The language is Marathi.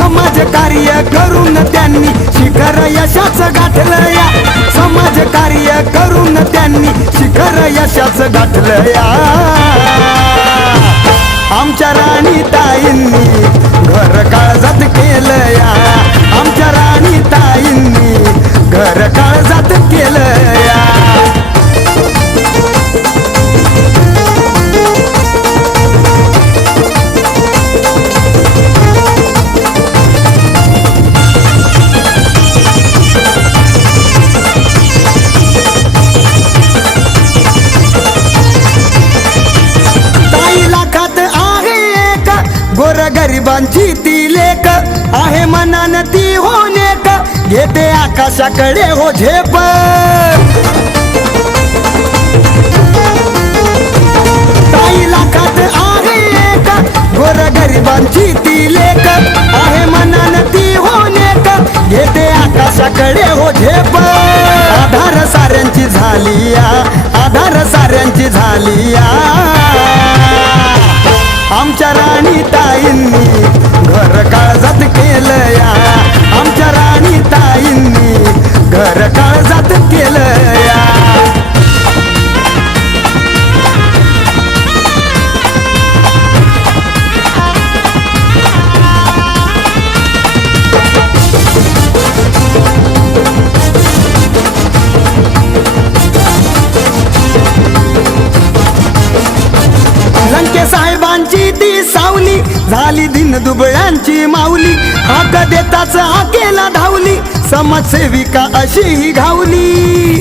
समाज कार्य करून त्यांनी शिखर यशाच गाठलं या. समाजकार्य करून त्यांनी शिखर यशाच गाठलं या. आमच्या राणी ताईंनी घर काळजात केलं या. आमच्या राणी गरिबांची ती लेख आहे मनान ती होणेक घेते आकाशाकडे हो झेप. ताई लाखात आहे एक. गोर गरिबांची ती लेख आहे मनान ती होणेक घेते आकाशाकडे हो झेप. आधार साऱ्यांची झाली आधार साऱ्यांची झाली लंके साहेबांची ती सावली. झाली दिन दुबळ्यांची माऊली. हाक देताच हाकेला धावली. समाजसेविका अशी घावली.